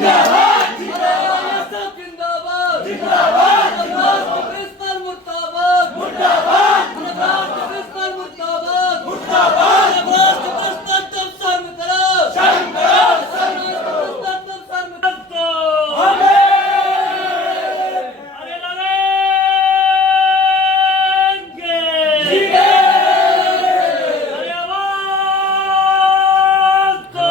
जिंदाबाद जिंदाबाद जिंदाबाद जिंदाबाद प्रिंसिपल मुर्दाबाद मुर्दाबाद प्रिंसिपल मुर्दाबाद मुर्दाबाद प्रिंसिपल शर्म करो शर्म करो शर्म करो अरे लड़ेंगे अरे आवाज दो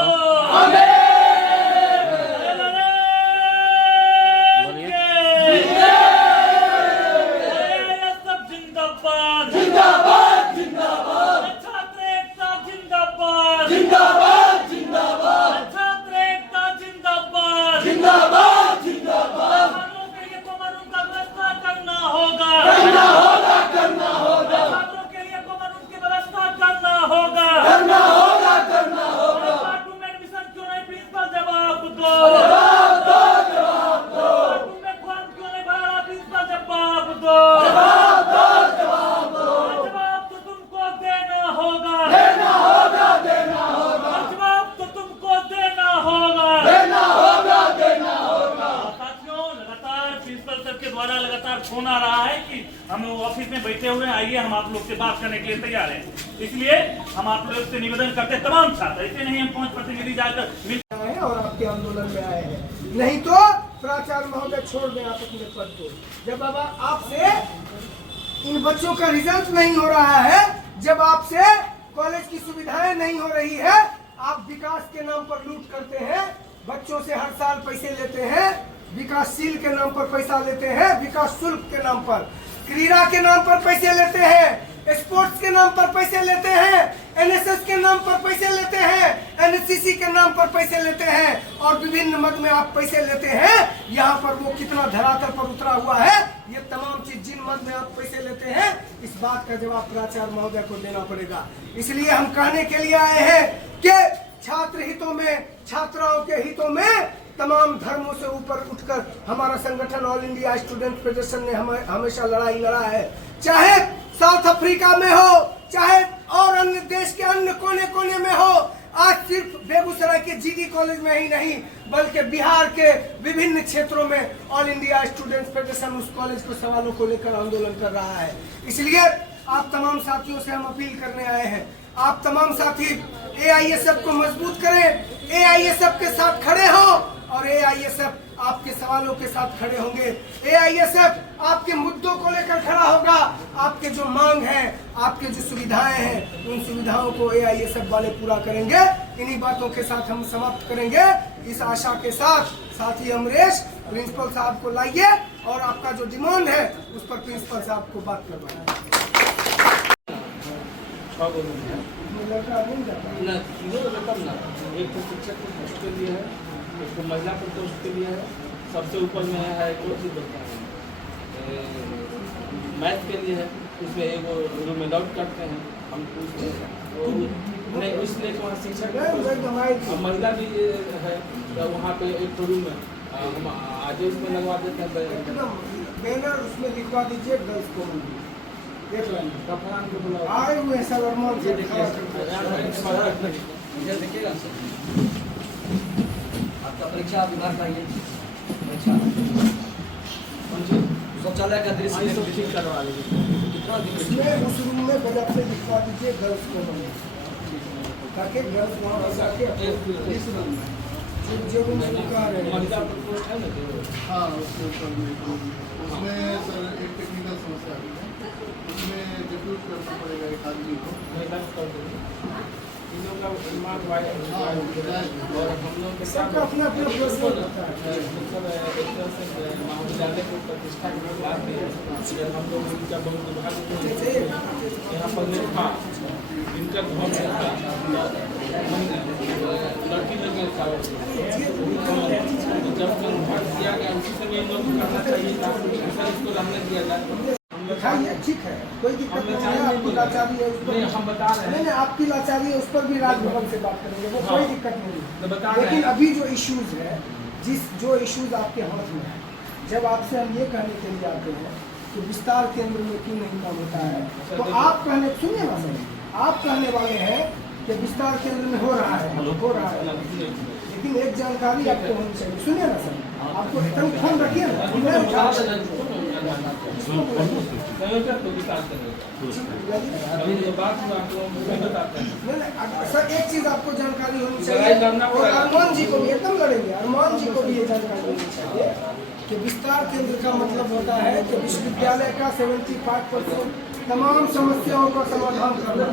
फोन आ रहा है कि हम ऑफिस में बैठे हुए हैं, आइए हम आप लोग से बात करने के लिए तैयार हैं। इसलिए हम आप लोग से निवेदन करते हैं, तमाम छात्र ऐसे नहीं हम 5 प्रतिनिधि जाकर मिल हैं और आपके आंदोलन में आए हैं, नहीं तो प्राचार्य महोदय छोड़ दें आप अपने पद को। जब अब आपसे इन बच्चों का रिजल्ट नहीं हो रहा है, जब आपसे कॉलेज की सुविधाएं नहीं हो रही है, आप विकास के नाम पर लूट करते हैं, बच्चों से हर साल पैसे लेते हैं, विकासशील के नाम पर पैसा लेते हैं, विकास शुल्क के नाम पर, क्रीड़ा के नाम पर पैसे लेते हैं, स्पोर्ट्स के नाम पर पैसे लेते हैं, एनएसएस के नाम पर पैसे लेते हैं, एनसीसी के नाम पर पैसे लेते हैं और विभिन्न मद में आप पैसे लेते हैं। यहाँ पर वो कितना धरातल पर उतरा हुआ है, ये तमाम चीज जिन मद में आप पैसे लेते हैं, इस बात का जवाब प्राचार्य महोदय को देना पड़ेगा। इसलिए हम कहने के लिए आए हैं कि छात्र हितों में, छात्राओं के हितों में तमाम धर्मों से ऊपर उठकर हमारा संगठन ऑल इंडिया स्टूडेंट फेडरेशन ने हमेशा लड़ाई लड़ा है, चाहे साउथ अफ्रीका में हो, चाहे और अन्य देश के अन्य कोने कोने में हो। आज सिर्फ बेगूसराय के जीडी कॉलेज में ही नहीं बल्कि बिहार के विभिन्न क्षेत्रों में ऑल इंडिया स्टूडेंट फेडरेशन उस कॉलेज को सवालों को लेकर आंदोलन कर रहा है। इसलिए आप तमाम साथियों से हम अपील करने आए हैं, आप तमाम साथी एआईएसएफ को मजबूत करें, एआईएसएफ के साथ खड़े हो और एआईएसएफ आपके सवालों के साथ खड़े होंगे। एआईएसएफ आपके मुद्दों को लेकर खड़ा होगा, आपके जो मांग है, आपके जो सुविधाएं हैं, उन सुविधाओं को एआईएसएफ वाले पूरा करेंगे। इन्हीं बातों के साथ हम समाप्त करेंगे, इस आशा के साथ। साथी अमरेश, प्रिंसिपल साहब को लाइए और आपका जो डिमांड है उस पर प्रिंसिपल साहब को बात करवाएं। एक तो शिक्षक पोस्ट के लिए है, एक तो महिला प्रकोष्ठ के लिए है, सबसे ऊपर में है कोर्स बनता है मैथ के लिए है, उसमें एक रूम में आउट करते हैं हम पूछते हैं तो नहीं इसलिए वहाँ शिक्षक महिला भी है तो वहाँ पे एक रूम में हम आज उसमें लगवा देते हैं बैनर, उसमें लिखवा दीजिए गर्ल्स को देख लेंगे कफरान को बुलाओ आए हुए सलमान से देखिएगा आपका परीक्षा विभाग का ये परीक्षा शौचालय का दृश्य ठीक करवा लीजिए। कितना इसमें उस रूम में बजट से लिखवा दीजिए गर्ल्स को, ताकि गर्ल्स वहाँ बसा के इस रूम में जो रूम का महिला प्रकोष्ठ है ना जो हाँ उसके ऊपर उसमें सर एक टेक्निकल समस्या आ गई है, उसमें डिप्यूट करना पड़ेगा एक आदमी को। महिला कर देंगे इन लोग का दिमाग वाले और हम लोग के साथ सबका अपना अपना प्रश्न होता है। मतलब एक तरह से महाविद्यालय को प्रतिष्ठा की बात है, हम लोग उनका बहुत दुर्भाग्य यहाँ पर हाँ इनका धर्म लड़की लोग जब कन्वर्ट किया गया उसी समय इन लोग को करना चाहिए था, इसको रहने दिया जाए। दिखाइए, ठीक है, कोई दिक्कत नहीं है। आपकी लाचारी है उस पर हम बता रहे हैं नहीं, आपकी लाचारी है उस पर भी राजभवन से बात करेंगे, वो कोई दिक्कत नहीं तो बता है। रहे लेकिन हैं अभी जो इश्यूज है, जो इश्यूज आपके हाथ में है, जब आपसे हम ये कहने के लिए आते हैं कि विस्तार केंद्र में क्यों नहीं काम होता है, तो आप कहने सुनिए ना सर, आप कहने वाले हैं कि विस्तार केंद्र में हो रहा है, लेकिन एक जानकारी आपको होनी चाहिए। सुनिए ना सर, आपको एकदम फोन रखिए ना, मैं उठा सर एक चीज आपको जानकारी होनी चाहिए, और अरमान जी को भी एकदम लड़ेंगे, अरमान जी को भी ये जानकारी होनी चाहिए कि विस्तार केंद्र का मतलब होता है कि विश्वविद्यालय का 75% तमाम समस्याओं का समाधान करना।